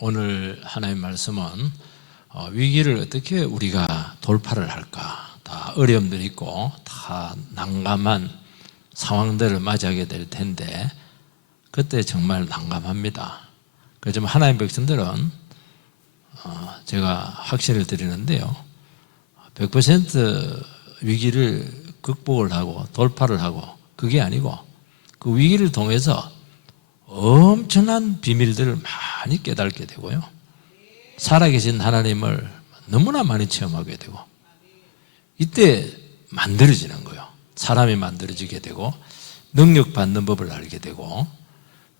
오늘 하나님의 말씀은 위기를 어떻게 우리가 돌파를 할까? 다 어려움들이 있고 다 난감한 상황들을 맞이하게 될 텐데 그때 정말 난감합니다. 그래서 하나님의 백성들은 제가 확신을 드리는데요, 100% 위기를 극복을 하고 돌파를 하고 그게 아니고 그 위기를 통해서 엄청난 비밀들을 많이 깨닫게 되고요, 살아계신 하나님을 너무나 많이 체험하게 되고, 이때 만들어지는 거예요. 사람이 만들어지게 되고 능력 받는 법을 알게 되고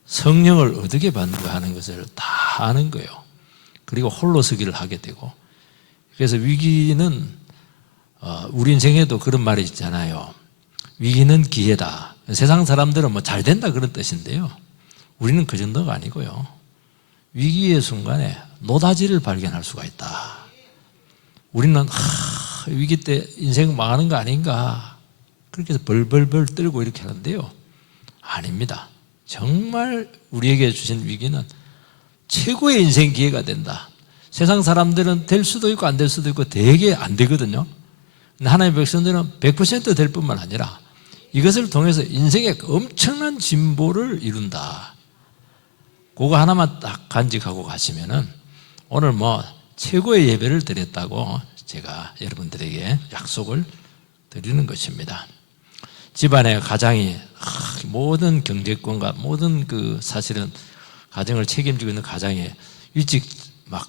성령을 어떻게 받는가 하는 것을 다 아는 거예요. 그리고 홀로 서기를 하게 되고. 그래서 위기는 우리 인생에도 그런 말이 있잖아요. 위기는 기회다. 세상 사람들은 뭐 잘 된다 그런 뜻인데요, 우리는 그 정도가 아니고요, 위기의 순간에 노다지를 발견할 수가 있다. 우리는 위기 때 인생 망하는 거 아닌가 그렇게 해서 벌벌벌 떨고 이렇게 하는데요, 아닙니다. 정말 우리에게 주신 위기는 최고의 인생 기회가 된다. 세상 사람들은 될 수도 있고 안 될 수도 있고 되게 안 되거든요. 근데 하나님의 백성들은 100% 될 뿐만 아니라 이것을 통해서 인생의 엄청난 진보를 이룬다. 그거 하나만 딱 간직하고 가시면은 오늘 뭐 최고의 예배를 드렸다고 제가 여러분들에게 약속을 드리는 것입니다. 집안의 가장이 모든 경제권과 모든 그 사실은 가정을 책임지고 있는 가장이 일찍 막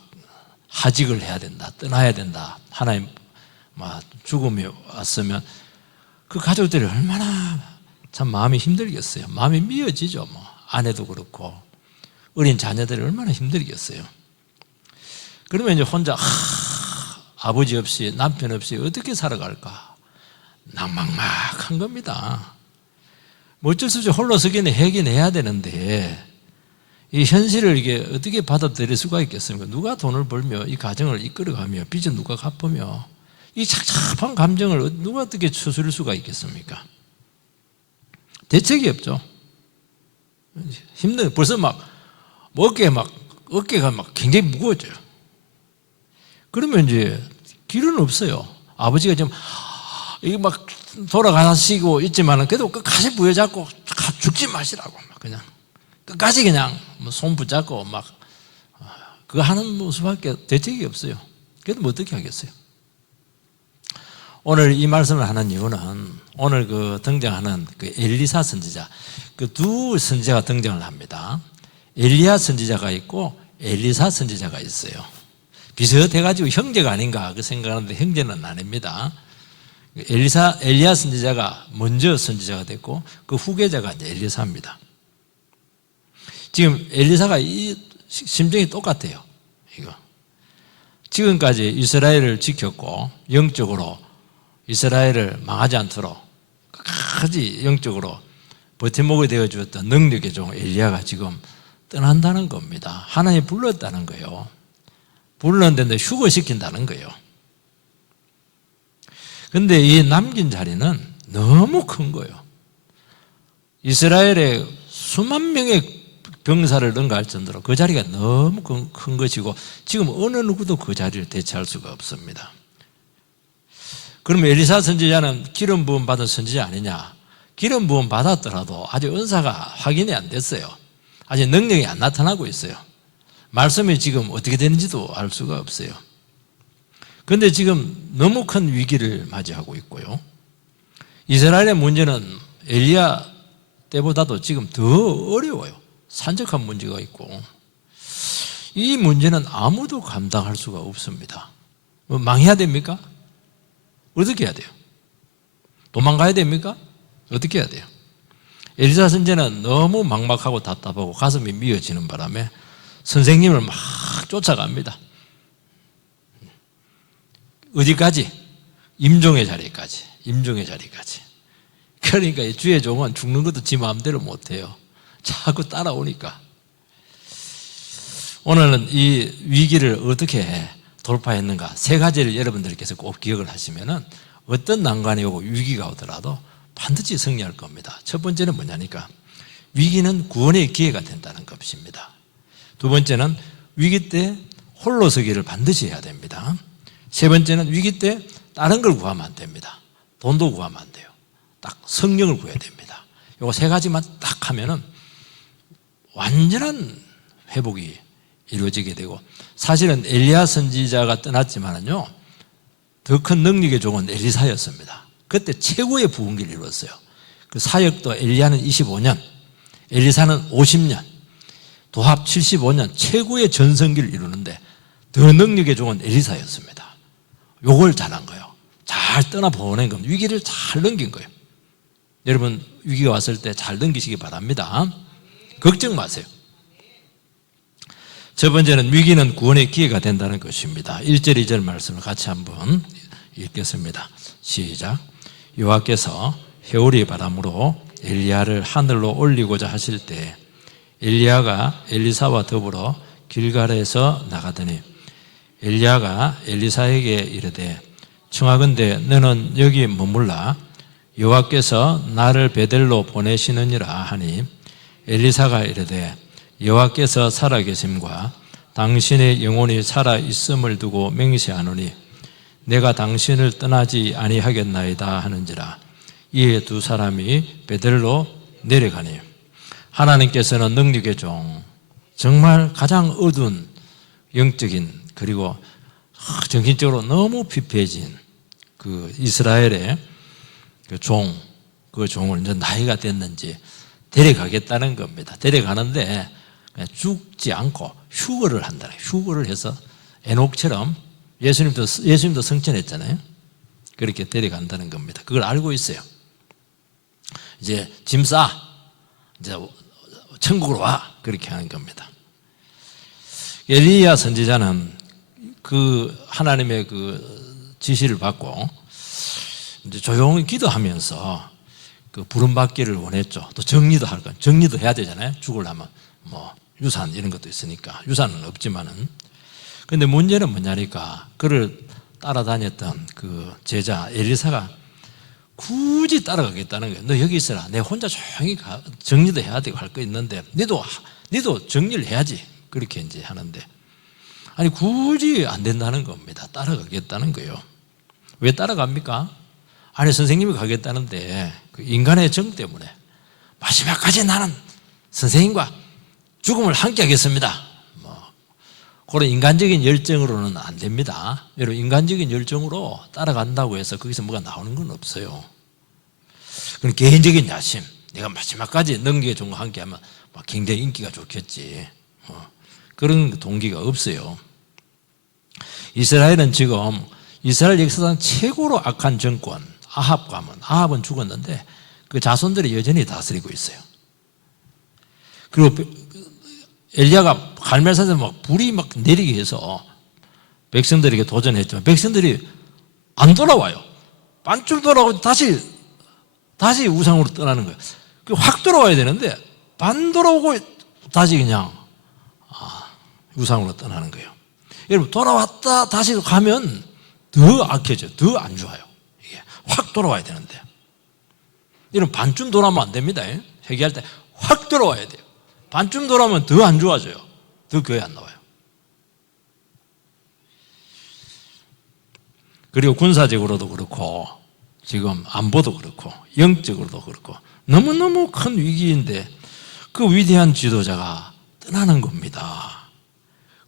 하직을 해야 된다, 떠나야 된다, 하나님 막 죽음이 왔으면 그 가족들이 얼마나 참 마음이 힘들겠어요. 마음이 미어지죠. 뭐 아내도 그렇고 어린 자녀들이 얼마나 힘들겠어요. 그러면 이제 혼자 아버지 없이 남편 없이 어떻게 살아갈까 낭막막한 겁니다. 뭐 어쩔 수 없이 홀로 서기는 해긴 해야 되는데 이 현실을 이게 어떻게 받아들일 수가 있겠습니까? 누가 돈을 벌며 이 가정을 이끌어가며 빚은 누가 갚으며 이 착잡한 감정을 누가 어떻게 추스릴 수가 있겠습니까? 대책이 없죠. 힘든, 벌써 막 어깨가 막 굉장히 무거워져요. 그러면 이제 길은 없어요. 아버지가 지금 이게 막 돌아가시고 있지만은 그래도 끝까지 부여잡고 죽지 마시라고 막 그냥 끝까지 그냥 손 붙잡고 막 그거 하는 수밖에 대책이 없어요. 그래도 뭐 어떻게 하겠어요? 오늘 이 말씀을 하는 이유는 오늘 그 등장하는 그 엘리사 선지자, 그 두 선지자가 등장을 합니다. 엘리야 선지자가 있고 엘리사 선지자가 있어요. 비슷해가지고 형제가 아닌가 그 생각하는데 형제는 아닙니다. 엘리야 선지자가 먼저 선지자가 됐고 그 후계자가 이제 엘리사입니다. 지금 엘리사가 이 심정이 똑같아요. 이거 지금까지 이스라엘을 지켰고 영적으로 이스라엘을 망하지 않도록 끝까지 영적으로 버팀목이 되어주었던 능력의 종 엘리야가 지금 떠난다는 겁니다. 하나님이 불렀다는 거예요. 불렀는데 휴거시킨다는 거예요. 그런데 이 남긴 자리는 너무 큰 거예요. 이스라엘의 수만 명의 병사를 능가할 정도로 그 자리가 너무 큰 것이고 지금 어느 누구도 그 자리를 대체할 수가 없습니다. 그러면 엘리사 선지자는 기름 부음 받은 선지자 아니냐? 기름 부음 받았더라도 아직 은사가 확인이 안 됐어요. 아직 능력이 안 나타나고 있어요. 말씀이 지금 어떻게 되는지도 알 수가 없어요. 그런데 지금 너무 큰 위기를 맞이하고 있고요, 이스라엘의 문제는 엘리야 때보다도 지금 더 어려워요. 산적한 문제가 있고 이 문제는 아무도 감당할 수가 없습니다. 뭐 망해야 됩니까? 어떻게 해야 돼요? 도망가야 됩니까? 어떻게 해야 돼요? 엘리사 선지자는 너무 막막하고 답답하고 가슴이 미어지는 바람에 선생님을 막 쫓아갑니다. 어디까지? 임종의 자리까지. 그러니까 주의 종은 죽는 것도 지 마음대로 못해요. 자꾸 따라오니까. 오늘은 이 위기를 어떻게 돌파했는가 세 가지를 여러분들께서 꼭 기억을 하시면은 어떤 난관이 오고 위기가 오더라도 반드시 승리할 겁니다. 첫 번째는 뭐냐니까 위기는 구원의 기회가 된다는 것입니다. 두 번째는 위기 때 홀로 서기를 반드시 해야 됩니다. 세 번째는 위기 때 다른 걸 구하면 안 됩니다. 돈도 구하면 안 돼요. 딱 성령을 구해야 됩니다. 요거 세 가지만 딱 하면은 완전한 회복이 이루어지게 되고, 사실은 엘리야 선지자가 떠났지만은요, 더 큰 능력의 종은 엘리사였습니다. 그때 최고의 부흥기를 이루었어요. 그 사역도 엘리야는 25년, 엘리사는 50년, 도합 75년 최고의 전성기를 이루는데 더 능력의 종은 엘리사였습니다. 요걸 잘한 거예요. 잘 떠나보낸 겁니다. 위기를 잘 넘긴 거예요. 여러분 위기가 왔을 때 잘 넘기시기 바랍니다. 걱정 마세요. 첫 번째는 위기는 구원의 기회가 된다는 것입니다. 1절 2절 말씀을 같이 한번 읽겠습니다. 시작. 여호와께서 회오리 바람으로 엘리야를 하늘로 올리고자 하실 때 엘리야가 엘리사와 더불어 길갈에서 나가더니 엘리야가 엘리사에게 이르되 청하건대 너는 여기 머물라 여호와께서 나를 베델로 보내시느니라 하니 엘리사가 이르되 여호와께서 살아계심과 당신의 영혼이 살아있음을 두고 맹세하노니 내가 당신을 떠나지 아니하겠나이다 하는지라. 이에 두 사람이 베델로 내려가니 하나님께서는 능력의 종, 정말 가장 어두운 영적인 그리고 정신적으로 너무 피폐해진 그 이스라엘의 그 종을 이제 나이가 됐는지 데려가겠다는 겁니다. 데려가는데 그냥 죽지 않고 휴거를 한다. 휴거를 해서 에녹처럼 예수님도 성천했잖아요. 그렇게 데려간다는 겁니다. 그걸 알고 있어요. 이제 짐 싸, 이제 천국으로 와, 그렇게 하는 겁니다. 엘리야 선지자는 그 하나님의 그 지시를 받고 이제 조용히 기도하면서 그 부름받기를 원했죠. 또 정리도 할 거예요. 정리도 해야 되잖아요. 죽으려면 뭐 유산 이런 것도 있으니까. 유산은 없지만은. 근데 문제는 뭐냐니까 그를 따라다녔던 그 제자 엘리사가 굳이 따라가겠다는 거예요. 너 여기 있어라. 내 혼자 조용히 정리도 해야 되고 할 거 있는데 너도 정리를 해야지. 그렇게 이제 하는데 아니 굳이 안 된다는 겁니다. 따라가겠다는 거예요. 왜 따라갑니까? 아니 선생님이 가겠다는데 그 인간의 정 때문에 마지막까지 나는 선생님과 죽음을 함께 하겠습니다. 뭐 그런 인간적인 열정으로는 안 됩니다. 여러분 인간적인 열정으로 따라간다고 해서 거기서 뭐가 나오는 건 없어요. 그런 개인적인 야심, 내가 마지막까지 능력의 종과 함께하면 굉장히 인기가 좋겠지. 그런 동기가 없어요. 이스라엘은 지금 이스라엘 역사상 최고로 악한 정권 아합은 죽었는데 그 자손들이 여전히 다스리고 있어요. 그리고 엘리야가 갈멜산에서 막 불이 막 내리게 해서 백성들에게 도전했지만 백성들이 안 돌아와요. 반쯤 돌아오고 다시 우상으로 떠나는 거예요. 확 돌아와야 되는데 반 돌아오고 다시 그냥 우상으로 떠나는 거예요. 여러분 돌아왔다 다시 가면 더 악해져요. 더 안 좋아요. 이게 확 돌아와야 되는데 여러분 반쯤 돌아오면 안 됩니다. 회개할 때 확 돌아와야 돼요. 반쯤 돌아오면 더 안 좋아져요. 더 교회 안 나와요. 그리고 군사적으로도 그렇고 지금 안보도 그렇고 영적으로도 그렇고 너무너무 큰 위기인데 그 위대한 지도자가 떠나는 겁니다.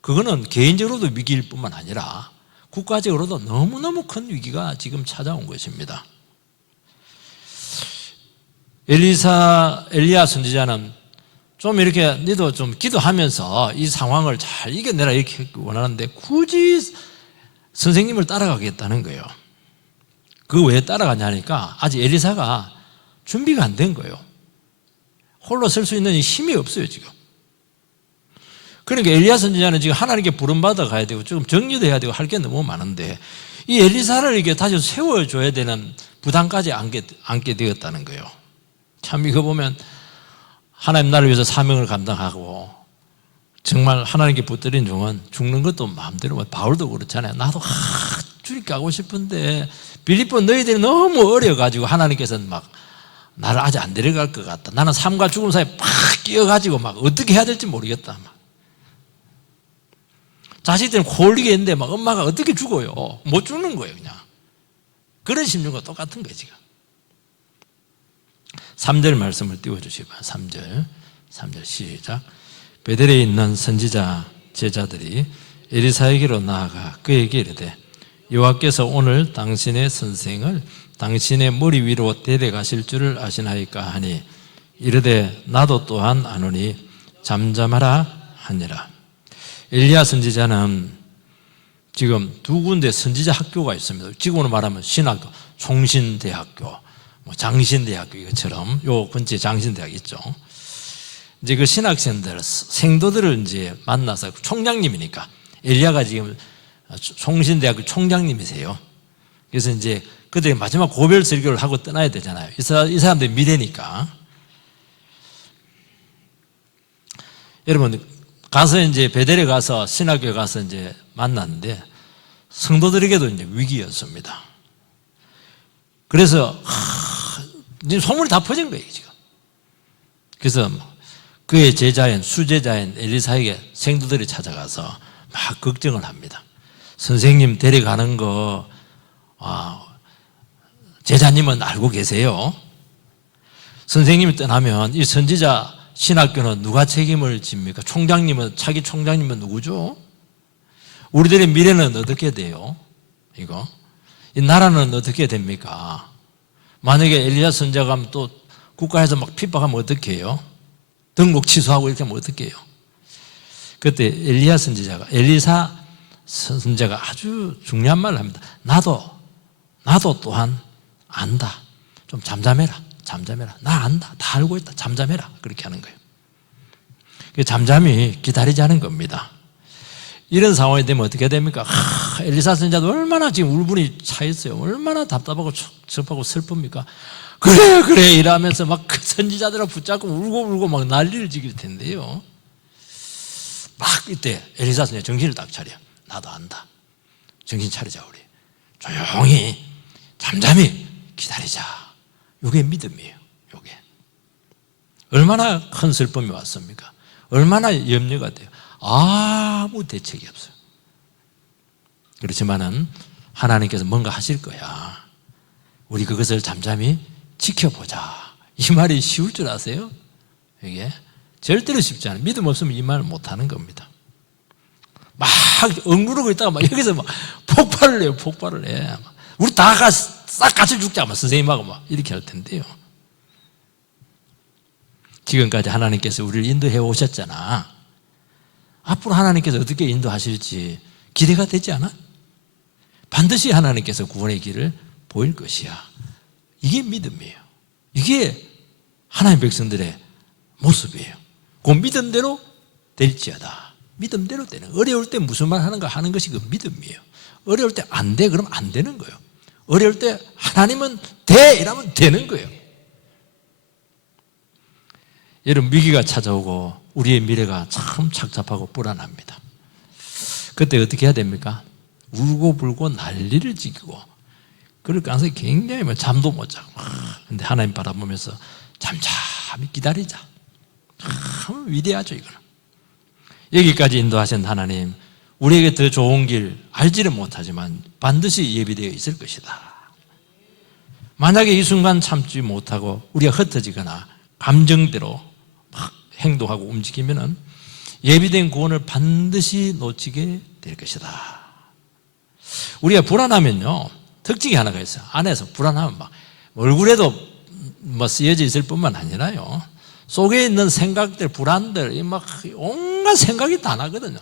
그거는 개인적으로도 위기일 뿐만 아니라 국가적으로도 너무너무 큰 위기가 지금 찾아온 것입니다. 엘리야 선지자는 좀 이렇게 너도 좀 기도하면서 이 상황을 잘 이겨내라 이렇게 원하는데 굳이 선생님을 따라가겠다는 거예요. 그 왜 따라가냐니까 아직 엘리사가 준비가 안 된 거예요. 홀로 설 수 있는 힘이 없어요 지금. 그러니까 엘리야 선지자는 지금 하나님께 부름받아 가야 되고 지금 정리도 해야 되고 할 게 너무 많은데 이 엘리사를 이렇게 다시 세워줘야 되는 부담까지 안게 되었다는 거예요. 참 이거 보면 하나님 나를 위해서 사명을 감당하고 정말 하나님께 붙들린 종은 죽는 것도 마음대로 바울도 그렇잖아요. 나도 주님 가고 싶은데 빌립보 너희들이 너무 어려가지고 하나님께서는 막 나를 아직 안 데려갈 것 같다. 나는 삶과 죽음 사이에 팍 끼어가지고 막 어떻게 해야 될지 모르겠다. 자식들은 코 올리겠는데 막 엄마가 어떻게 죽어요? 못 죽는 거예요, 그냥. 그런 심정과 똑같은 거예요, 지금. 3절 말씀을 띄워주시고, 3절 시작. 베델에 있는 선지자 제자들이 에리사에게로 나아가 그에게 이르되 여호와께서 오늘 당신의 선생을 당신의 머리 위로 데려가실 줄을 아시나이까 하니 이르되 나도 또한 아노니 잠잠하라 하니라. 엘리야 선지자는 지금 두 군데 선지자 학교가 있습니다. 지금으로 말하면 신학교, 총신대학교, 장신대학교 이것처럼 요 근처에 장신대학 있죠. 이제 그 신학생들, 생도들을 이제 만나서 총장님이니까 엘리야가 지금 총신대학교 총장님이세요. 그래서 이제 그들이 마지막 고별 설교를 하고 떠나야 되잖아요. 이 사람들이 미래니까. 여러분 가서 이제 베델에 가서 신학교에 가서 이제 만났는데 성도들에게도 이제 위기였습니다. 그래서 지금 소문이 다 퍼진 거예요, 지금. 그래서 그의 제자인 수제자인 엘리사에게 생도들이 찾아가서 막 걱정을 합니다. 선생님 데려가는 거 제자님은 알고 계세요? 선생님이 떠나면 이 선지자 신학교는 누가 책임을 집니까? 총장님은, 차기 총장님은 누구죠? 우리들의 미래는 어떻게 돼요? 이거 이 나라는 어떻게 됩니까? 만약에 엘리야 선지자가 또 국가에서 막 핍박하면 어떻게 해요? 등록 취소하고 이렇게 하면 어떻게 해요? 그때 엘리사 선지자가 아주 중요한 말을 합니다. 나도 또한 안다. 좀 잠잠해라. 나 안다. 다 알고 있다. 잠잠해라. 그렇게 하는 거예요. 잠잠히 기다리자는 겁니다. 이런 상황이 되면 어떻게 됩니까? 엘리사 선지자도 얼마나 지금 울분이 차 있어요. 얼마나 답답하고 섭하고 슬픕니까? 그래 이러면서 막 그 선지자들을 붙잡고 울고 막 난리를 지길 텐데요. 막 이때 엘리사 선지자 정신을 딱 차려. 나도 안다. 정신 차리자 우리. 조용히 잠잠히 기다리자. 이게 믿음이에요. 이게 얼마나 큰 슬픔이 왔습니까? 얼마나 염려가 돼요. 아무 대책이 없어요. 그렇지만은 하나님께서 뭔가 하실 거야. 우리 그것을 잠잠히 지켜보자. 이 말이 쉬울 줄 아세요? 이게 절대로 쉽지 않아요. 믿음 없으면 이 말을 못하는 겁니다. 막 억누르고 있다가 막 여기서 막 폭발을 해요. 폭발을 해. 우리 다 싹 같이 죽자. 막 선생님하고 막 이렇게 할 텐데요. 지금까지 하나님께서 우리를 인도해 오셨잖아. 앞으로 하나님께서 어떻게 인도하실지 기대가 되지 않아? 반드시 하나님께서 구원의 길을 보일 것이야. 이게 믿음이에요. 이게 하나님의 백성들의 모습이에요. 그 믿음대로 될지어다. 믿음대로 되는. 어려울 때 무슨 말 하는가 하는 것이 그 믿음이에요. 어려울 때 안 돼 그러면 안 되는 거예요. 어려울 때 하나님은 돼 이러면 되는 거예요. 여러분 위기가 찾아오고 우리의 미래가 참 착잡하고 불안합니다. 그때 어떻게 해야 됩니까? 울고불고 난리를 지키고 그럴 가능성이 굉장히 잠도 못 자고 근데 하나님 바라보면서 잠잠히 기다리자. 참 위대하죠 이거는. 여기까지 인도하신 하나님 우리에게 더 좋은 길 알지는 못하지만 반드시 예비되어 있을 것이다. 만약에 이 순간 참지 못하고 우리가 흩어지거나 감정대로 막 행동하고 움직이면은 예비된 구원을 반드시 놓치게 될 것이다. 우리가 불안하면요 특징이 하나가 있어요. 안에서 불안하면 막 얼굴에도 쓰여져 있을 뿐만 아니라요 속에 있는 생각들, 불안들, 막 온갖 생각이 다 나거든요.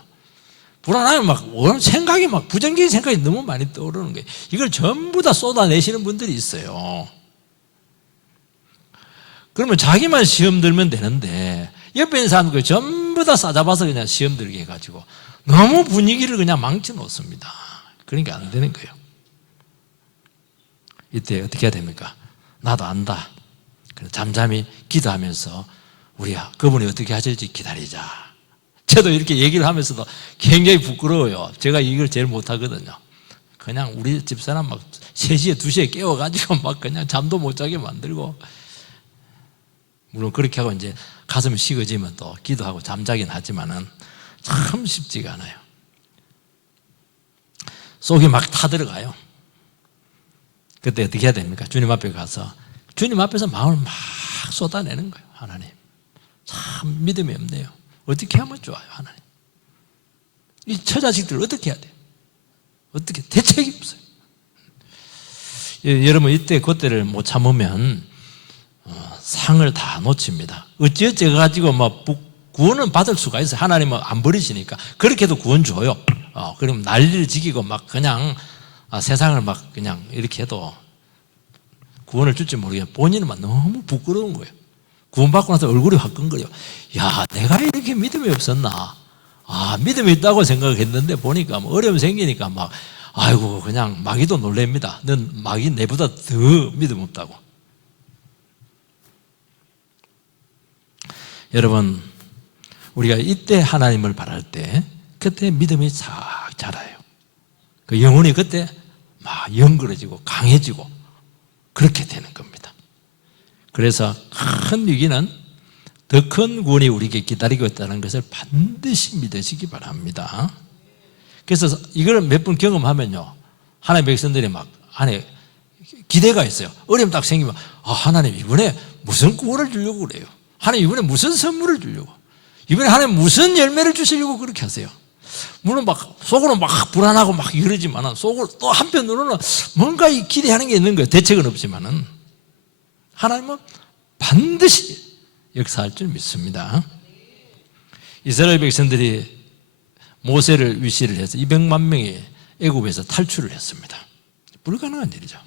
불안하면 막 생각이 막 부정적인 생각이 너무 많이 떠오르는 거예요. 이걸 전부 다 쏟아내시는 분들이 있어요. 그러면 자기만 시험 들면 되는데 옆에 있는 사람들 전부 다 싸잡아서 그냥 시험 들게 해가지고 너무 분위기를 그냥 망쳐 놓습니다. 그러니까 안 되는 거예요. 이때 어떻게 해야 됩니까? 나도 안다. 잠잠히 기도하면서 우리야 그분이 어떻게 하실지 기다리자. 저도 이렇게 얘기를 하면서도 굉장히 부끄러워요. 제가 이걸 제일 못하거든요. 그냥 우리 집사람 막 3시에 2시에 깨워가지고 막 그냥 잠도 못 자게 만들고 물론 그렇게 하고 이제 가슴이 식어지면 또 기도하고 잠자긴 하지만은 참 쉽지가 않아요. 속이 막 타들어가요. 그때 어떻게 해야 됩니까? 주님 앞에 가서 주님 앞에서 마음을 막 쏟아내는 거예요. 하나님, 참 믿음이 없네요. 어떻게 하면 좋아요, 하나님? 이 처자식들 어떻게 해야 돼요? 어떻게, 대책이 없어요. 여러분, 이때 그때를 못 참으면 상을 다 놓칩니다. 어찌어찌 가지고 막 구원은 받을 수가 있어요. 하나님은 안 버리시니까. 그렇게도 구원 줘요. 그럼 난리를 지기고 막 그냥 세상을 막 그냥 이렇게 해도 구원을 줄지 모르겠어요. 본인은 막 너무 부끄러운 거예요. 구원받고 나서 얼굴이 화끈거려. 야, 내가 이렇게 믿음이 없었나? 믿음이 있다고 생각했는데 보니까 뭐 어려움 생기니까 막 아이고 그냥 마귀도 놀랍니다. 넌 마귀 내보다 더 믿음 없다고. 여러분, 우리가 이때 하나님을 바랄 때 그때 믿음이 싹 자라요. 그 영혼이 그때 막 영그러지고 강해지고 그렇게 되는 겁니다. 그래서 큰 위기는 더 큰 구원이 우리에게 기다리고 있다는 것을 반드시 믿으시기 바랍니다. 그래서 이걸 몇 번 경험하면요, 하나님의 백성들이 막 안에 기대가 있어요. 어려움 딱 생기면 하나님 이번에 무슨 구원을 주려고 그래요? 하나님 이번에 무슨 선물을 주려고? 이번에 하나님 무슨 열매를 주시려고 그렇게 하세요? 물론 막 속으로 막 불안하고 막 이러지만은 속으로 또 한편으로는 뭔가 기대하는 게 있는 거예요. 대책은 없지만은 하나님은 반드시 역사할 줄 믿습니다. 이스라엘 백성들이 모세를 위시를 해서 200만 명이 애굽에서 탈출을 했습니다. 불가능한 일이죠.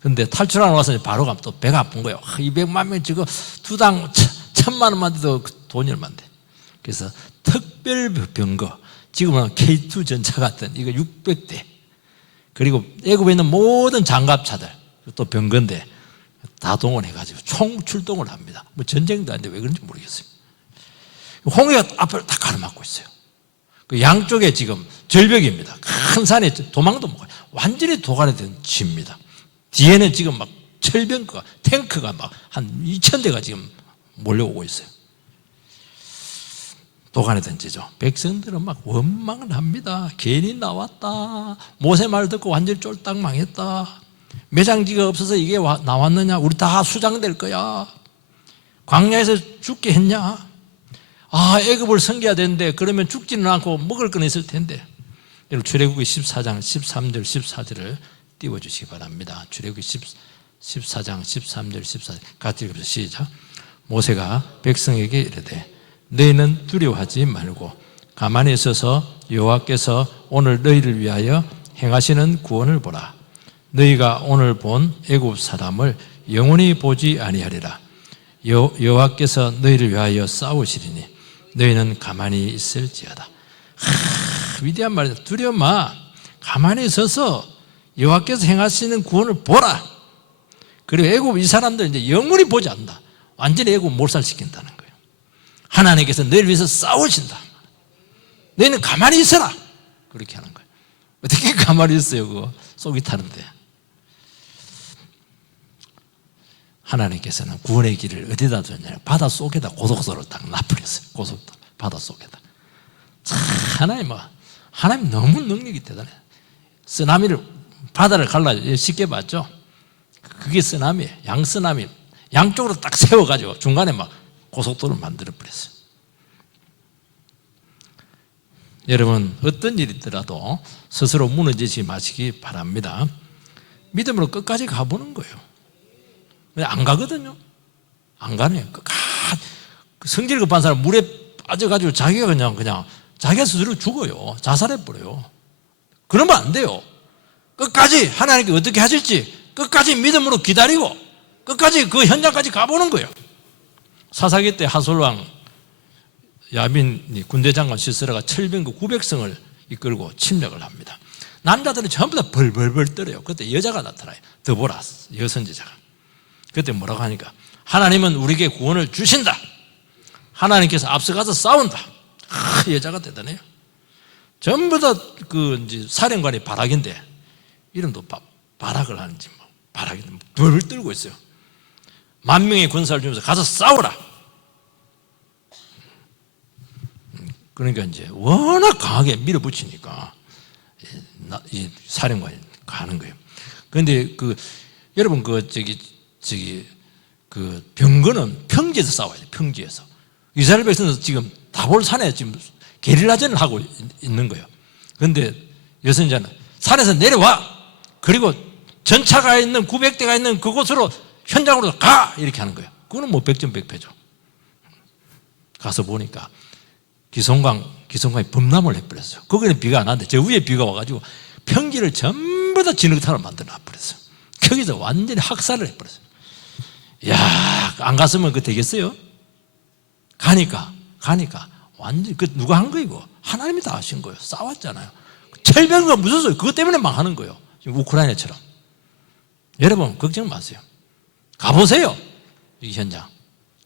그런데 탈출하고 나서 바로 가면 또 배가 아픈 거예요. 200만 명 지금 두당 1000만 원만 돼도 돈이 얼마인데. 그래서 특별 병거, 지금은 K2 전차 같은 이거 600대, 그리고 애굽에 있는 모든 장갑차들 또 병거인데 다 동원해가지고 총 출동을 합니다. 뭐 전쟁도 아닌데 왜 그런지 모르겠어요. 홍해가 앞을 다 가로막고 있어요. 그 양쪽에 지금 절벽입니다. 큰 산에 도망도 못 가요. 완전히 도가니 된 집입니다. 뒤에는 지금 막 철병과 탱크가 막 한 2000대가 지금 몰려오고 있어요. 도가니 된 지죠. 백성들은 막 원망을 합니다. 괜히 나왔다. 모세 말 듣고 완전히 쫄딱 망했다. 매장지가 없어서 이게 나왔느냐? 우리 다 수장될 거야. 광야에서 죽게 했냐? 애굽을 섬겨야 되는데 그러면 죽지는 않고 먹을 건 있을 텐데. 여러분, 출애굽기 14장 13절 14절을 띄워주시기 바랍니다. 출애굽기 14장 13절 14절 같이 읽읍시다. 시작. 모세가 백성에게 이르되 너희는 두려워하지 말고 가만히 있어서 여호와께서 오늘 너희를 위하여 행하시는 구원을 보라. 너희가 오늘 본 애굽 사람을 영원히 보지 아니하리라. 여호와께서 너희를 위하여 싸우시리니 너희는 가만히 있을지어다. 위대한 말이다. 두려워 마. 가만히 있어서 여호와께서 행하시는 구원을 보라. 그리고 애굽 이 사람들 이제 영원히 보지 않는다. 완전히 애굽 몰살시킨다는 거예요. 하나님께서 너희를 위해서 싸우신다. 너희는 가만히 있어라. 그렇게 하는 거예요. 어떻게 가만히 있어요? 그거 속이 타는데. 하나님께서는 구원의 길을 어디다 뒀냐? 바다 속에다 고속도로를 딱 놔버렸어요. 고속도로 바다 속에다. 하나님 너무 능력이 대단해요. 쓰나미를 바다를 갈라요. 쉽게 봤죠? 그게 쓰나미예요. 양쓰나미. 양쪽으로 딱 세워가지고 중간에 막 고속도로를 만들어버렸어요. 여러분, 어떤 일이 있더라도 스스로 무너지지 마시기 바랍니다. 믿음으로 끝까지 가보는 거예요. 안 가거든요. 안 가네요. 성질 급한 사람 물에 빠져가지고 자기가 그냥 자기가 스스로 죽어요. 자살해버려요. 그러면 안 돼요. 끝까지 하나님께 어떻게 하실지 끝까지 믿음으로 기다리고 끝까지 그 현장까지 가보는 거예요. 사사기 때 하솔왕 야빈이 군대장관 시스라가 철병거 900성을 이끌고 침략을 합니다. 남자들은 전부 다 벌벌벌 떨어요. 그때 여자가 나타나요. 드보라 여선지자가. 그때 뭐라고 하니까 하나님은 우리에게 구원을 주신다. 하나님께서 앞서가서 싸운다. 여자가 대단해요. 전부 다 이제 사령관이 바락인데 이름도 바락을 하는지 바락이 벌벌 떨고 있어요. 10,000명의 군사를 주면서 가서 싸우라. 그러니까 이제 워낙 강하게 밀어붙이니까 이 사령관이 가는 거예요. 그런데 여러분 병거는 평지에서 싸워야 돼요. 평지에서. 이스라엘 백성은 지금 다볼 산에 지금 게릴라전을 하고 있는 거예요. 그런데 여선자는 산에서 내려와! 그리고 전차가 있는 900대가 있는 그곳으로 현장으로 가! 이렇게 하는 거예요. 그거는 뭐 백전백패죠. 가서 보니까 기송강이 범람을 해버렸어요. 거기는 비가 안 왔는데 저 위에 비가 와가지고 평지를 전부 다 진흙탕을 만들어 놔버렸어요. 거기서 완전히 학살을 해버렸어요. 이야, 안 갔으면 그거 되겠어요? 가니까 완전히 누가 한 거이고 하나님이 다 하신 거예요. 싸웠잖아요. 철병과 무슨 소리? 그것 때문에 망하는 거예요. 지금 우크라이나처럼. 여러분 걱정 마세요. 가보세요. 이 현장.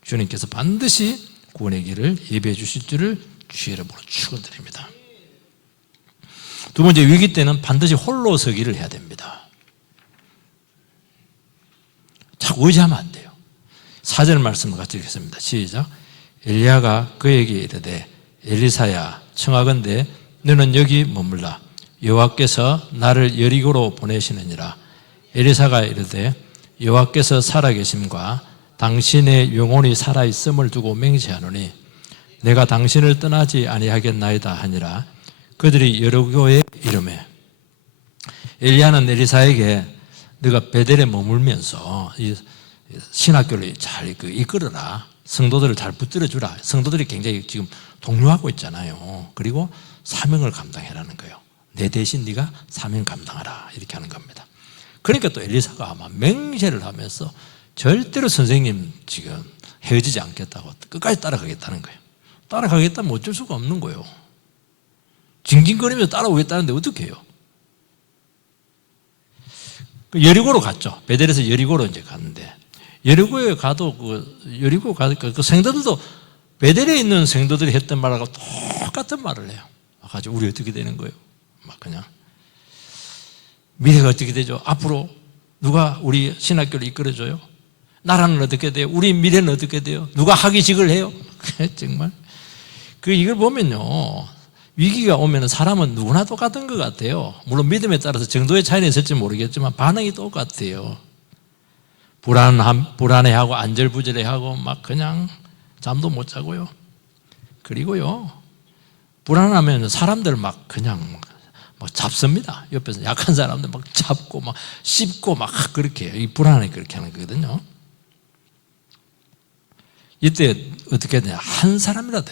주님께서 반드시 구원의 길을 예비해 주실 줄을 주의 이름으로 축원드립니다. 두 번째, 위기 때는 반드시 홀로 서기를 해야 됩니다. 자꾸 의지하면 안 돼요. 4절 말씀을 같이 읽겠습니다. 시작. 엘리야가 그에게 이르되 엘리사야 청하건대 너는 여기 머물라. 여호와께서 나를 여리고로 보내시느니라. 엘리사가 이르되 여호와께서 살아계심과 당신의 영혼이 살아있음을 두고 맹세하노니 내가 당신을 떠나지 아니하겠나이다 하니라. 그들이 여리고에 이르매 엘리야는 엘리사에게 네가 베델에 머물면서 이 신학교를 잘 이끌어라. 성도들을 잘 붙들어주라. 성도들이 굉장히 지금 동요하고 있잖아요. 그리고 사명을 감당해라는 거예요. 내 대신 네가 사명 감당하라. 이렇게 하는 겁니다. 그러니까 또 엘리사가 아마 맹세를 하면서 절대로 선생님 지금 헤어지지 않겠다고 끝까지 따라가겠다는 거예요. 따라가겠다면 어쩔 수가 없는 거예요. 징징거리면서 따라오겠다는데 어떻게 해요? 여리고로 갔죠. 베델에서 여리고로 이제 갔는데 여리고에 가도 여리고 가니까 그 성도들도 베델에 있는 성도들이 했던 말하고 똑같은 말을 해요. 가지고 우리 어떻게 되는 거예요? 막 그냥 미래가 어떻게 되죠? 앞으로 누가 우리 신학교를 이끌어줘요? 나라는 어떻게 돼요? 우리 미래는 어떻게 돼요? 누가 학위직을 해요? 정말 이걸 보면요, 위기가 오면 사람은 누구나 똑같은 것 같아요. 물론 믿음에 따라서 정도의 차이는 있을지 모르겠지만 반응이 똑같아요. 불안해하고 안절부절해하고 막 그냥 잠도 못 자고요. 그리고요, 불안하면 사람들 막 그냥 막 잡습니다. 옆에서 약한 사람들 막 잡고 막 씹고 막 그렇게 해요. 이 불안하게 그렇게 하는 거거든요. 이때 어떻게 해야 되냐? 한 사람이라도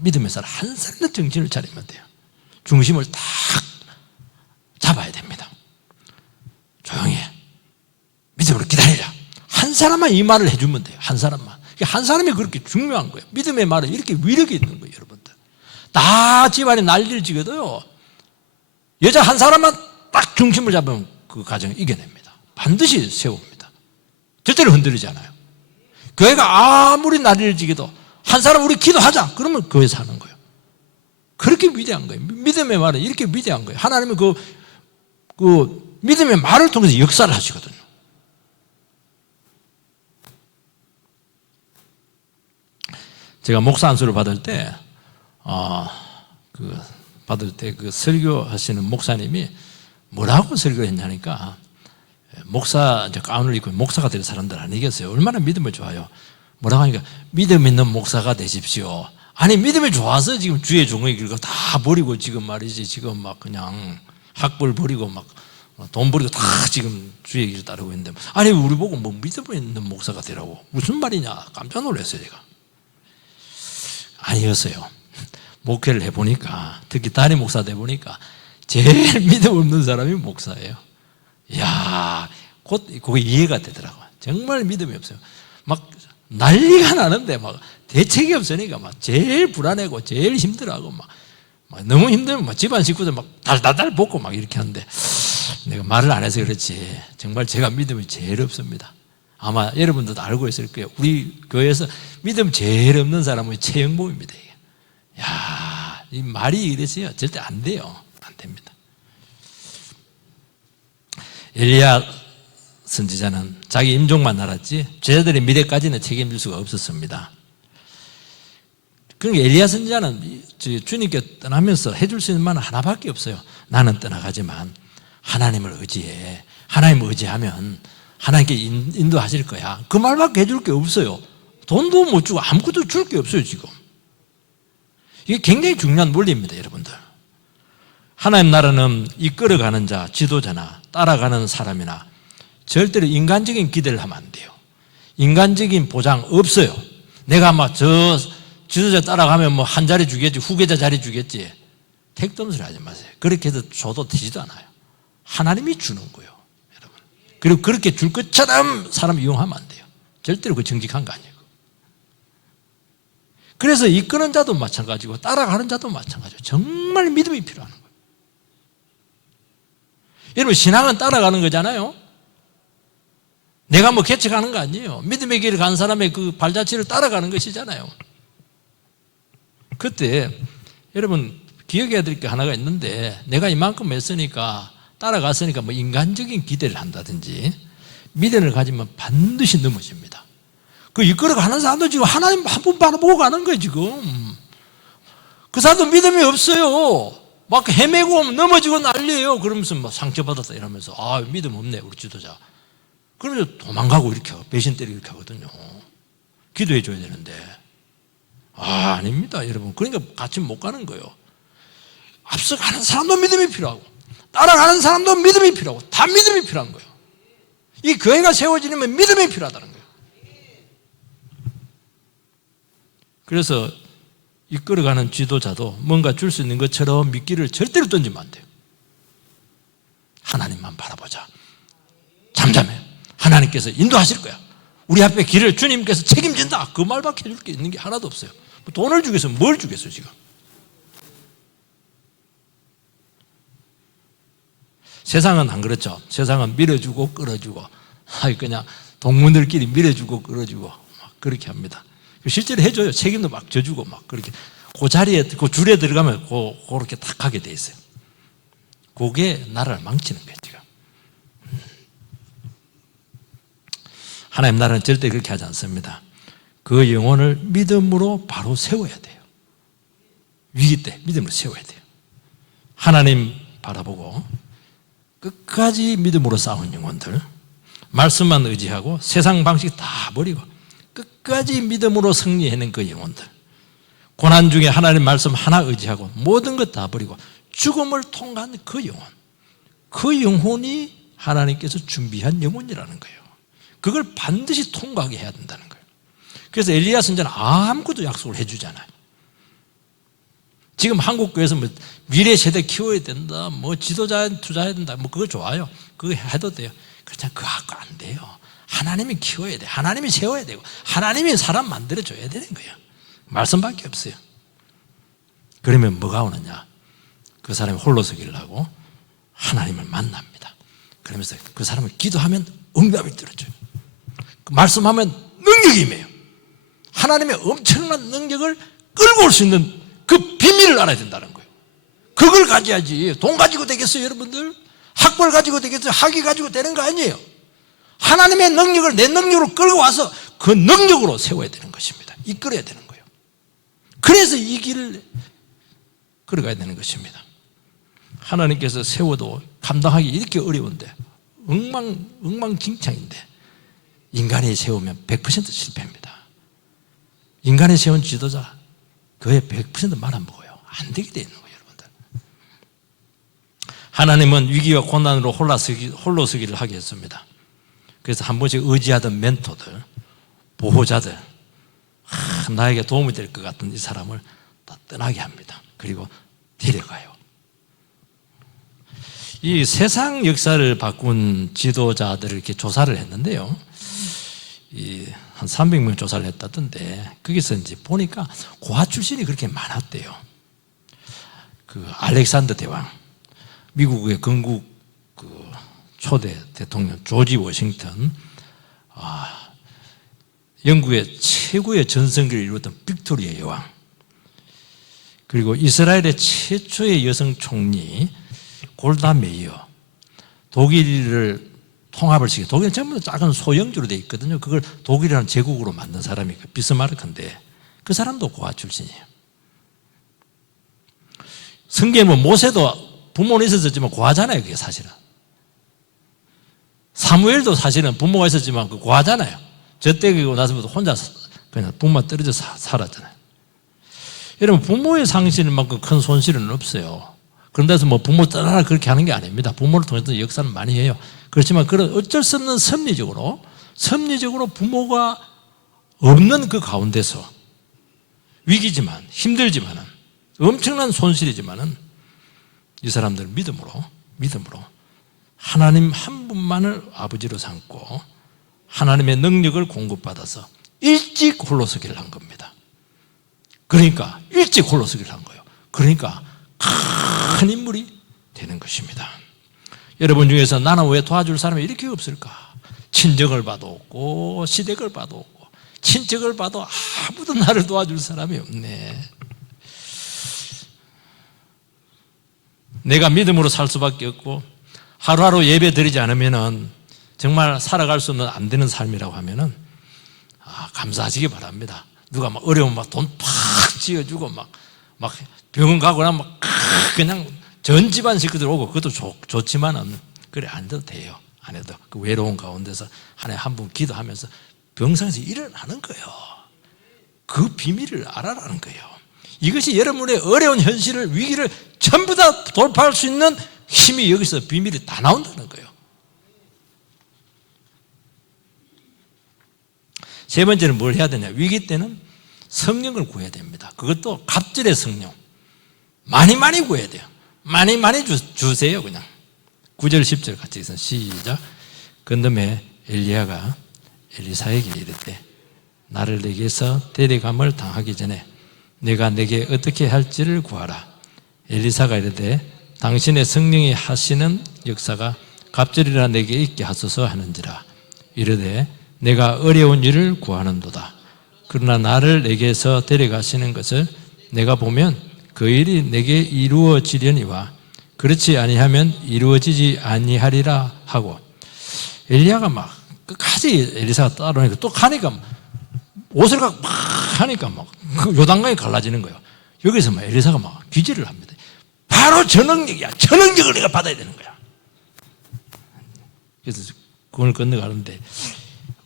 믿음의 사람, 한 사람이라도 정신을 차리면 돼요. 중심을 딱 잡아야 됩니다. 조용히 해. 믿음으로 기다리라. 한 사람만 이 말을 해주면 돼요. 한 사람만. 한 사람이 그렇게 중요한 거예요. 믿음의 말은 이렇게 위력이 있는 거예요, 여러분들. 다 집안에 난리를 지어도요, 여자 한 사람만 딱 중심을 잡으면 그 가정을 이겨냅니다. 반드시 세웁니다. 절대로 흔들리지 않아요. 교회가 아무리 난리를 지겨도 한 사람 우리 기도하자. 그러면 교회 사는 거예요. 그렇게 위대한 거예요. 믿음의 말은 이렇게 위대한 거예요. 하나님은 그 믿음의 말을 통해서 역사를 하시거든요. 제가 목사 안수를 받을 때, 그 설교하시는 목사님이 뭐라고 설교를 했냐니까, 목사 이제 가운을 입고 목사가 될 사람들 아니겠어요? 얼마나 믿음을 좋아요. 뭐라고 하니까 믿음 있는 목사가 되십시오. 아니 믿음이 좋아서 지금 주의 종의 길을 다 버리고 지금 말이지 지금 막 그냥 학벌 버리고 막 돈 버리고 다 지금 주의 길을 따르고 있는데 아니 우리 보고 뭐 믿음 있는 목사가 되라고 무슨 말이냐 깜짝 놀랐어요 제가. 아니었어요. 목회를 해보니까 특히 담임 목사 돼보니까 제일 믿음 없는 사람이 목사예요. 이야, 곧 그게 이해가 되더라고요. 정말 믿음이 없어요. 막 난리가 나는데 막 대책이 없으니까 막 제일 불안하고 제일 힘들어하고 막 너무 힘들면 막 집안 식구들 막 달달달 볶고 막 이렇게 하는데 내가 말을 안 해서 그렇지 정말 제가 믿음이 제일 없습니다. 아마 여러분들도 알고 있을 거예요. 우리 교회에서 믿음 제일 없는 사람은 최영복입니다. 야, 이 말이 이랬어요. 절대 안 돼요. 안 됩니다. 엘리야 선지자는 자기 임종만 알았지 제자들의 미래까지는 책임질 수가 없었습니다. 그러니까 엘리야 선지자는 주님께 떠나면서 해줄 수 있는 말은 하나밖에 없어요. 나는 떠나가지만 하나님을 의지해. 하나님을 의지하면 하나님께 인도하실 거야. 그 말밖에 해줄 게 없어요. 돈도 못 주고 아무것도 줄 게 없어요 지금. 이게 굉장히 중요한 원리입니다 여러분들. 하나님 나라는 이끌어가는 자, 지도자나 따라가는 사람이나 절대로 인간적인 기대를 하면 안 돼요. 인간적인 보장 없어요. 내가 막 저 지도자 따라가면 뭐 한 자리 주겠지, 후계자 자리 주겠지. 택도 없는 소리 하지 마세요. 그렇게 해도 줘도 되지도 않아요. 하나님이 주는 거예요 여러분. 그리고 그렇게 줄 것처럼 사람 이용하면 안 돼요. 절대로 그 정직한 거 아니에요. 그래서 이끄는 자도 마찬가지고 따라가는 자도 마찬가지고 정말 믿음이 필요한 거예요. 여러분 신앙은 따라가는 거잖아요. 내가 뭐 개척하는 거 아니에요. 믿음의 길을 간 사람의 그 발자취를 따라가는 것이잖아요. 그때 여러분 기억해야 될 게 하나가 있는데 내가 이만큼 했으니까 따라갔으니까 뭐 인간적인 기대를 한다든지 믿음을 가지면 반드시 넘어집니다. 그 이끌어가는 사람도 지금 하나님 한 분 바라보고 가는 거예요 지금. 그 사람도 믿음이 없어요. 막 헤매고 넘어지고 난리예요. 그러면서 막 상처받았다 이러면서 아 믿음 없네 우리 지도자. 그러면서 도망가고 이렇게 하고 배신 때리고 이렇게 하거든요. 기도해 줘야 되는데 아닙니다 여러분. 그러니까 같이 못 가는 거예요. 앞서가는 사람도 믿음이 필요하고 따라가는 사람도 믿음이 필요하고 다 믿음이 필요한 거예요. 이 교회가 세워지려면 믿음이 필요하다는 거예요. 그래서 이끌어가는 지도자도 뭔가 줄 수 있는 것처럼 미끼를 절대로 던지면 안 돼요. 하나님만 바라보자. 잠잠해. 하나님께서 인도하실 거야. 우리 앞에 길을 주님께서 책임진다. 그 말밖에 해줄 게 있는 게 하나도 없어요. 돈을 주겠어? 뭘 주겠어요 지금? 세상은 안 그렇죠. 세상은 밀어주고 끌어주고 그냥 동문들끼리 밀어주고 끌어주고 막 그렇게 합니다. 실제로 해줘요. 책임도 막 져주고 막 그렇게 그 자리에 그 줄에 들어가면 그렇게 딱 하게 돼 있어요. 그게 나라를 망치는 거예요 지금. 하나님 나라는 절대 그렇게 하지 않습니다. 그 영혼을 믿음으로 바로 세워야 돼요. 위기 때 믿음으로 세워야 돼요. 하나님 바라보고 끝까지 믿음으로 싸운 영혼들, 말씀만 의지하고 세상 방식 다 버리고 끝까지 믿음으로 승리해낸 그 영혼들, 고난 중에 하나님 말씀 하나 의지하고 모든 것 다 버리고 죽음을 통과한 그 영혼, 그 영혼이 하나님께서 준비한 영혼이라는 거예요. 그걸 반드시 통과하게 해야 된다는 거예요. 그래서 엘리야 선지자는 아무것도 약속을 해주잖아요. 지금 한국 교회에서 뭐 미래 세대 키워야 된다, 뭐 지도자 투자해야 된다, 뭐 그거 좋아요. 그거 해도 돼요. 그렇지만 그거 갖고 안 돼요. 하나님이 키워야 돼. 하나님이 세워야 되고 하나님이 사람 만들어줘야 되는 거예요. 말씀밖에 없어요. 그러면 뭐가 오느냐? 그 사람이 홀로 서기를 하고 하나님을 만납니다. 그러면서 그 사람을 기도하면 응답이 들어줘요. 말씀하면 능력이 임해요. 하나님의 엄청난 능력을 끌고 올 수 있는 그 비밀을 알아야 된다는 거예요. 그걸 가져야지. 돈 가지고 되겠어요 여러분들? 학벌 가지고 되겠어요? 학위 가지고 되는 거 아니에요. 하나님의 능력을 내 능력으로 끌고 와서 그 능력으로 세워야 되는 것입니다. 이끌어야 되는 거예요. 그래서 이 길을 걸어가야 되는 것입니다. 하나님께서 세워도 감당하기 이렇게 어려운데 엉망진창인데 인간이 세우면 100% 실패입니다. 인간이 세운 지도자 그의 100% 말 안 먹어요. 안 되게 돼 있는 거예요 여러분들. 하나님은 위기와 고난으로 홀로 서기를 하게 했습니다. 그래서 한 번씩 의지하던 멘토들, 보호자들, 나에게 도움이 될 것 같은 이 사람을 다 떠나게 합니다. 그리고 데려가요. 이 세상 역사를 바꾼 지도자들을 이렇게 조사를 했는데요. 한 300명 조사를 했다던데 거기서 이제 보니까 고아 출신이 그렇게 많았대요. 그 알렉산더 대왕, 미국의 건국 그 초대 대통령 조지 워싱턴, 영국의 최고의 전성기를 이루었던 빅토리아 여왕, 그리고 이스라엘의 최초의 여성 총리 골다 메이어, 독일을 통합을 시켜. 독일은 전부 작은 소형주로 되어 있거든요. 그걸 독일이라는 제국으로 만든 사람이 비스마르크인데 그 사람도 고아 출신이에요. 성경에 뭐 모세도 부모는 있었지만 구하잖아요. 그게 사실은. 사무엘도 사실은 부모가 있었지만 그 구하잖아요. 저때기고 나서부터 혼자 그냥 부모가 떨어져 살았잖아요. 여러분, 부모의 상실만큼 큰 손실은 없어요. 그런데서 뭐 부모 떠나라 그렇게 하는 게 아닙니다. 부모를 통해서 역사는 많이 해요. 그렇지만 그런 어쩔 수 없는 섭리적으로 부모가 없는 그 가운데서 위기지만 힘들지만은 엄청난 손실이지만은 이 사람들 믿음으로 하나님 한 분만을 아버지로 삼고 하나님의 능력을 공급받아서 일찍 홀로서기를 한 겁니다. 그러니까 일찍 홀로서기를 한 거예요. 그러니까 큰 인물이 되는 것입니다. 여러분 중에서 나는 왜 도와줄 사람이 이렇게 없을까? 친정을 봐도 없고 시댁을 봐도 없고 친척을 봐도 아무도 나를 도와줄 사람이 없네. 내가 믿음으로 살 수밖에 없고 하루하루 예배 드리지 않으면은 정말 살아갈 수 없는 안 되는 삶이라고 하면은 감사하시기 바랍니다. 누가 막 어려우면 막 돈 팍 쥐어주고 막 병원 가거나 막 그냥 전 집안 식구들 오고 그것도 좋지만은 그래 안 해도 돼요. 안 해도 그 외로운 가운데서 하나님 한 분 기도하면서 병상에서 일어나는 거예요. 그 비밀을 알아라는 거예요. 이것이 여러분의 어려운 현실을 위기를 전부 다 돌파할 수 있는 힘이 여기서 비밀이 다 나온다는 거예요. 세 번째는 뭘 해야 되냐? 위기 때는 성령을 구해야 됩니다. 그것도 갑절의 성령. 많이 구해야 돼요. 많이 주세요. 그냥 9절 10절 같이 해서 시작. 그다음에 엘리야가 엘리사에게 이르되 나를 내게서 데려감을 당하기 전에 내가 내게 어떻게 할지를 구하라. 엘리사가 이르되 당신의 성령이 하시는 역사가 갑절이라 내게 있게 하소서 하는지라. 이르되 내가 어려운 일을 구하는도다. 그러나 나를 내게서 데려가시는 것을 내가 보면 그 일이 내게 이루어지려니와 그렇지 아니하면 이루어지지 아니하리라 하고. 엘리야가 막 끝까지 엘리사가 따라오니까 또 가니까 옷을 막 하니까 막 그 요단강이 갈라지는 거예요. 여기서 막 엘리사가 막 기절을 합니다. 바로 저 능력이야. 저 능력을 내가 받아야 되는 거야. 그래서 그걸 건너가는데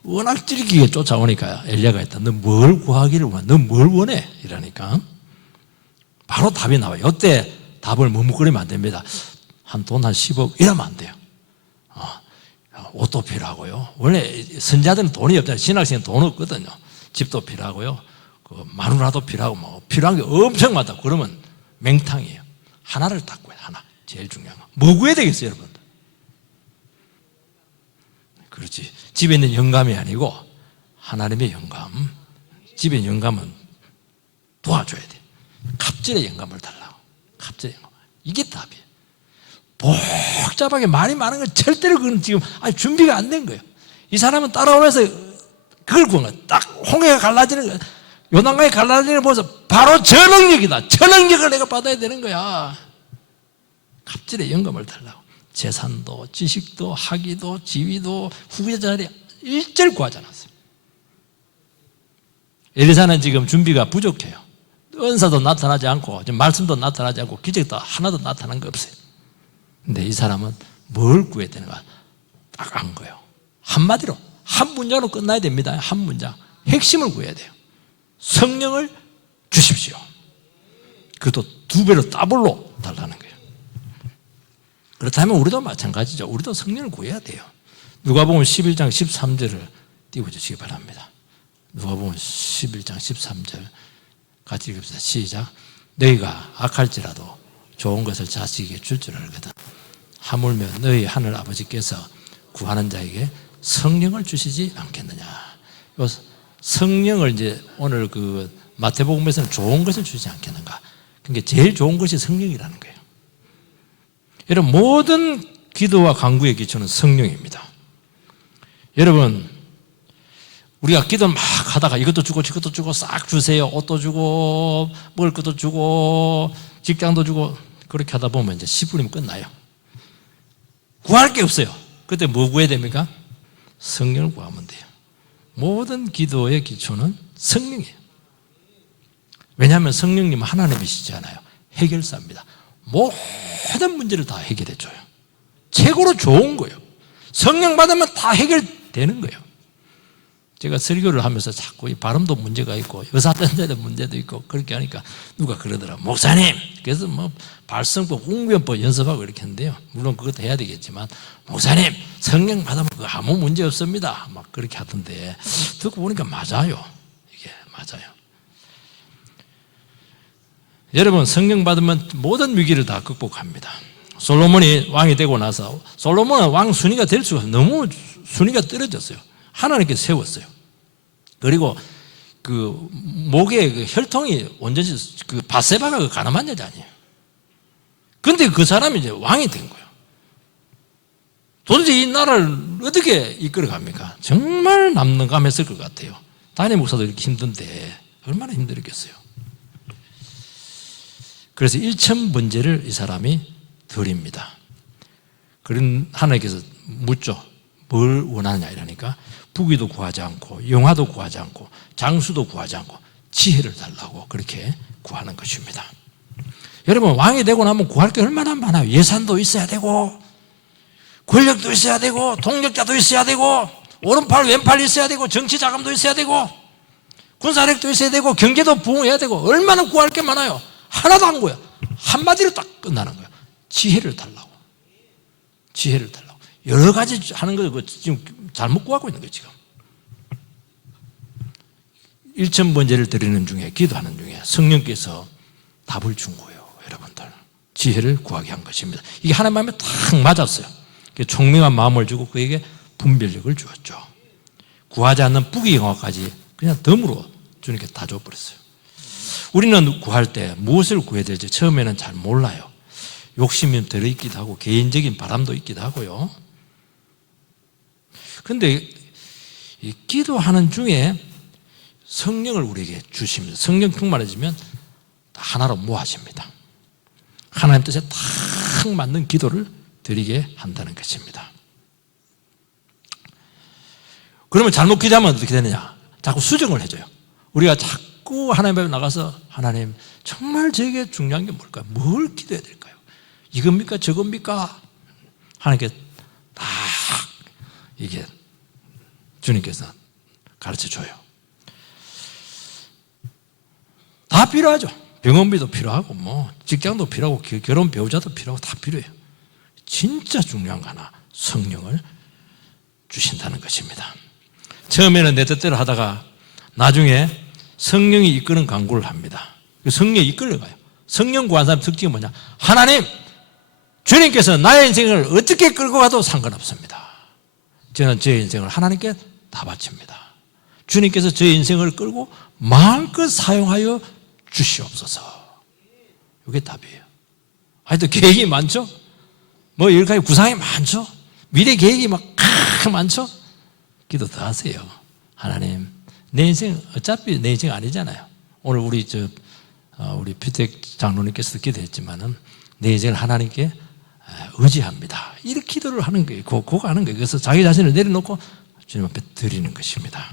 워낙 찔기게 쫓아오니까 엘리야가 했다. 너 뭘 구하기를 원해? 너 뭘 원해? 이러니까 바로 답이 나와요. 이때 답을 머뭇거리면 안 됩니다. 돈 한 10억 이러면 안 돼요. 옷도 필요하고요. 원래 선자들은 돈이 없잖아요. 신학생은 돈 없거든요. 집도 필요하고요. 마누라도 필요하고 뭐 필요한 게 엄청 많다. 그러면 맹탕이에요. 하나를 딱 구해요. 하나. 제일 중요한 거. 뭐 구해야 되겠어요, 여러분? 그렇지. 집에 있는 영감이 아니고 하나님의 영감. 집에 있는 영감은 도와줘야 돼. 갑절의 영감을 달라고. 갑절의 영감. 이게 답이에요. 복잡하게 말이 많은 건 절대로 그건 지금 준비가 안 된 거예요. 이 사람은 따라오면서 그걸 구한 거예요. 딱 홍해가 갈라지는 거예요. 요단강이 갈라지는 걸 보면서 바로 저 능력이다. 저 능력을 내가 받아야 되는 거야. 갑절의 영감을 달라고. 재산도 지식도 학위도 지위도 후계 자리 일절 구하지 않았어요. 엘리사는 지금 준비가 부족해요. 은사도 나타나지 않고 말씀도 나타나지 않고 기적도 하나도 나타난 거 없어요. 근데 이 사람은 뭘 구해야 되는가 딱 안 거예요. 한마디로 한 문장으로 끝나야 됩니다. 한 문장 핵심을 구해야 돼요. 성령을 주십시오. 그것도 2배로 더블로 달라는 거예요. 그렇다면 우리도 마찬가지죠. 우리도 성령을 구해야 돼요. 누가복음 11장 13절을 띄워주시기 바랍니다. 누가복음 11장 13절 같이 읽읍시다. 시작. 너희가 악할지라도 좋은 것을 자식에게 줄 줄 알거든. 하물며 너희 하늘 아버지께서 구하는 자에게 성령을 주시지 않겠느냐. 성령을 이제 오늘 그 마태복음에서는 좋은 것을 주지 않겠는가. 그러니까 제일 좋은 것이 성령이라는 거예요. 여러분, 모든 기도와 간구의 기초는 성령입니다. 여러분, 우리가 기도 막 하다가 이것도 주고 저것도 주고 싹 주세요. 옷도 주고 먹을 것도 주고 직장도 주고 그렇게 하다 보면 이제 10분이면 끝나요. 구할 게 없어요. 그때 뭐 구해야 됩니까? 성령을 구하면 돼요. 모든 기도의 기초는 성령이에요. 왜냐하면 성령님은 하나님이시잖아요. 해결사입니다. 모든 문제를 다 해결해 줘요. 최고로 좋은 거예요. 성령 받으면 다 해결되는 거예요. 제가 설교를 하면서 자꾸 이 발음도 문제가 있고 의사전달의 문제도 있고 그렇게 하니까 누가 그러더라. 목사님, 그래서 뭐 발성법, 웅변법 연습하고 이렇게 했는데요. 물론 그것도 해야 되겠지만 목사님, 성령 받으면 아무 문제 없습니다. 막 그렇게 하던데 듣고 보니까 맞아요. 이게 맞아요. 여러분, 성령 받으면 모든 위기를 다 극복합니다. 솔로몬이 왕이 되고 나서 솔로몬은 왕 순위가 될 수가 없어요. 너무 순위가 떨어졌어요. 하나님께 세웠어요. 그리고 그 목에 그 혈통이 완전히 그 바세바가 그 가늠한 여자 아니에요. 근데 그 사람이 이제 왕이 된 거예요. 도대체 이 나라를 어떻게 이끌어 갑니까? 정말 남는감했을 것 같아요. 단임 목사도 이렇게 힘든데 얼마나 힘들었겠어요. 그래서 1,000번제를 이 사람이 드립니다. 그런 하나님께서 묻죠. 뭘 원하느냐 이러니까 부귀도 구하지 않고 영화도 구하지 않고 장수도 구하지 않고 지혜를 달라고 그렇게 구하는 것입니다. 여러분, 왕이 되고 나면 구할 게 얼마나 많아요. 예산도 있어야 되고 권력도 있어야 되고 동력자도 있어야 되고 오른팔 왼팔 있어야 되고 정치 자금도 있어야 되고 군사력도 있어야 되고 경제도 부흥해야 되고 얼마나 구할 게 많아요. 하나도 안 구해요. 한마디로 딱 끝나는 거예요. 지혜를 달라고. 지혜를 달라고. 여러 가지 하는 거 지금 잘못 구하고 있는 거예요. 지금 1,000번제를 드리는 중에, 기도하는 중에 성령께서 답을 준 거예요. 여러분들, 지혜를 구하게 한 것입니다. 이게 하나님 마음에 딱 맞았어요. 총명한 마음을 주고 그에게 분별력을 주었죠. 구하지 않는 부귀영화까지 그냥 덤으로 주님께 다 줘버렸어요. 우리는 구할 때 무엇을 구해야 될지 처음에는 잘 몰라요. 욕심이 들어있기도 하고 개인적인 바람도 있기도 하고요. 그런데 이 기도하는 중에 성령을 우리에게 주십니다. 성령 충만해지면 하나로 모아집니다. 하나님 뜻에 딱 맞는 기도를 드리게 한다는 것입니다. 그러면 잘못 기도하면 어떻게 되느냐? 자꾸 수정을 해줘요. 우리가 자꾸 하나님 앞에 나가서 하나님, 정말 제게 중요한 게 뭘까요? 뭘 기도해야 될까요? 이겁니까? 저겁니까? 하나님께 딱 이게 주님께서 가르쳐 줘요. 다 필요하죠. 병원비도 필요하고 뭐 직장도 필요하고 결혼 배우자도 필요하고 다 필요해요. 진짜 중요한 거 하나, 성령을 주신다는 것입니다. 처음에는 내 뜻대로 하다가 나중에 성령이 이끄는 간구를 합니다. 성령이 이끌려가요. 성령 구한 사람 특징이 뭐냐? 하나님, 주님께서 나의 인생을 어떻게 끌고 가도 상관없습니다. 저는 제 인생을 하나님께 다 바칩니다. 주님께서 제 인생을 끌고 마음껏 사용하여 주시옵소서. 이게 답이에요. 하여튼 계획이 많죠? 뭐 여러 가지 구상이 많죠? 미래 계획이 막 많죠? 기도 더 하세요. 하나님, 내 인생 어차피 내 인생 아니잖아요. 오늘 우리 피택 장로님께서도 기도했지만은 내 인생을 하나님께 의지합니다. 이렇게 기도를 하는 거예요. 그거 하는 거예요. 그래서 자기 자신을 내려놓고 주님 앞에 드리는 것입니다.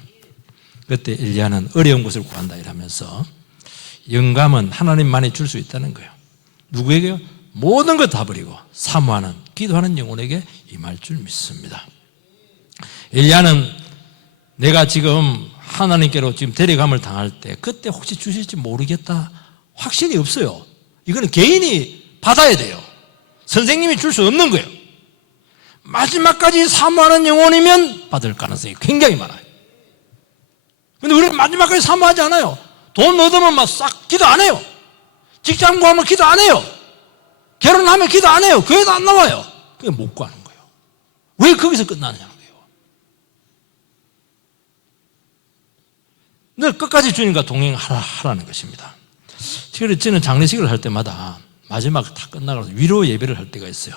그때 엘리야는 어려운 것을 구한다 이러면서 영감은 하나님만이 줄 수 있다는 거예요. 누구에게요? 모든 것 다 버리고 사모하는, 기도하는 영혼에게 임할 줄 믿습니다. 엘리야는 내가 지금 하나님께로 지금 데려감을 당할 때 그때 혹시 주실지 모르겠다, 확신이 없어요. 이거는 개인이 받아야 돼요. 선생님이 줄 수 없는 거예요. 마지막까지 사모하는 영혼이면 받을 가능성이 굉장히 많아요. 근데 우리는 마지막까지 사모하지 않아요. 돈 얻으면 막 싹 기도 안 해요. 직장 구하면 기도 안 해요. 결혼하면 기도 안 해요. 교회도 안 나와요. 그게 못 구하는 거예요. 왜 거기서 끝나느냐는 거예요. 늘 끝까지 주님과 동행하라는 것입니다. 저는 장례식을 할 때마다 마지막 다 끝나고 위로 예배를 할 때가 있어요.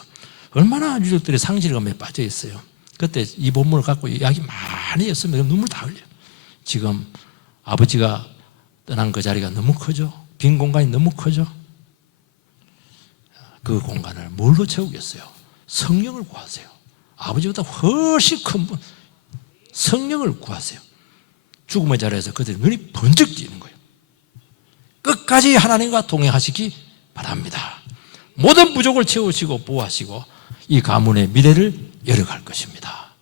얼마나 유족들이 상실감에 빠져 있어요. 그때 이 본문을 갖고 이야기 많이 했으면 눈물 다 흘려요. 지금 아버지가 떠난 그 자리가 너무 크죠. 빈 공간이 너무 크죠. 그 공간을 뭘로 채우겠어요? 성령을 구하세요. 아버지보다 훨씬 큰 분, 성령을 구하세요. 죽음의 자리에서 그들의 눈이 번쩍 뜨이는 거예요. 끝까지 하나님과 동행하시기 바랍니다. 모든 부족을 채우시고 보호하시고 이 가문의 미래를 열어갈 것입니다.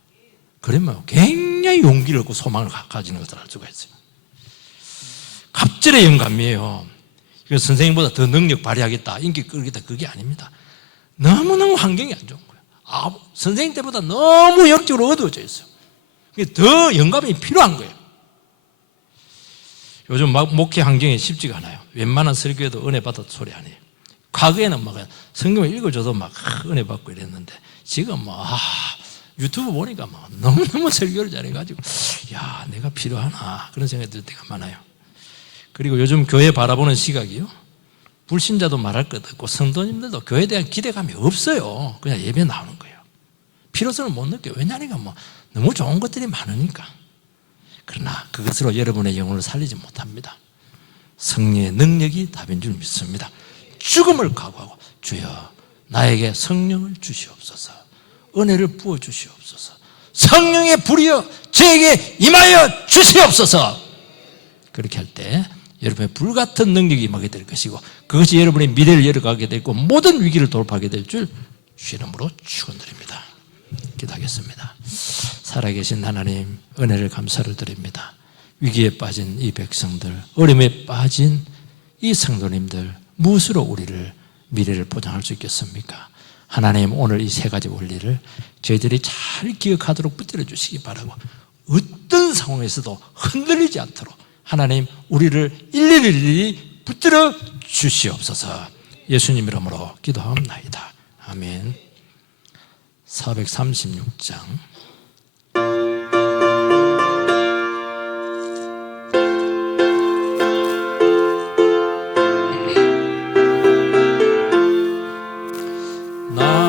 그러면 굉장히 용기를 얻고 소망을 가지는 것을 알 수가 있어요. 갑절의 영감이에요. 이거 선생님보다 더 능력 발휘하겠다, 인기 끌겠다, 그게 아닙니다. 너무너무 환경이 안 좋은 거예요. 선생님 때보다 너무 영적으로 어두워져 있어요. 더 영감이 필요한 거예요. 요즘 목회 환경이 쉽지가 않아요. 웬만한 설교에도 은혜 받았다 소리 안 해요. 과거에는 막 성경을 읽어줘도 막 은혜 받고 이랬는데 지금 유튜브 보니까 막 너무너무 설교를 잘해가지고 야, 내가 필요하나 그런 생각이 들 때가 많아요. 그리고 요즘 교회 바라보는 시각이요, 불신자도 말할 것 없고 성도님들도 교회에 대한 기대감이 없어요. 그냥 예배 나오는 거예요. 필요성을 못 느껴요. 왜냐하니까 너무 좋은 것들이 많으니까. 그러나 그것으로 여러분의 영혼을 살리지 못합니다. 성령의 능력이 답인 줄 믿습니다. 죽음을 각오하고 주여 나에게 성령을 주시옵소서, 은혜를 부어 주시옵소서, 성령의 불이여 저에게 임하여 주시옵소서. 그렇게 할 때 여러분의 불같은 능력이 임하게 될 것이고 그것이 여러분의 미래를 열어가게 되고 모든 위기를 돌파하게 될 줄 주의 이름으로 축원드립니다. 기도하겠습니다. 살아계신 하나님, 은혜를 감사를 드립니다. 위기에 빠진 이 백성들, 어려움에 빠진 이 성도님들, 무엇으로 우리를 미래를 보장할 수 있겠습니까? 하나님, 오늘 이 세 가지 원리를 저희들이 잘 기억하도록 붙들어 주시기 바라고, 어떤 상황에서도 흔들리지 않도록 하나님 우리를 일일이 붙들어 주시옵소서. 예수님 이름으로 기도하옵나이다. 아멘. 436장 나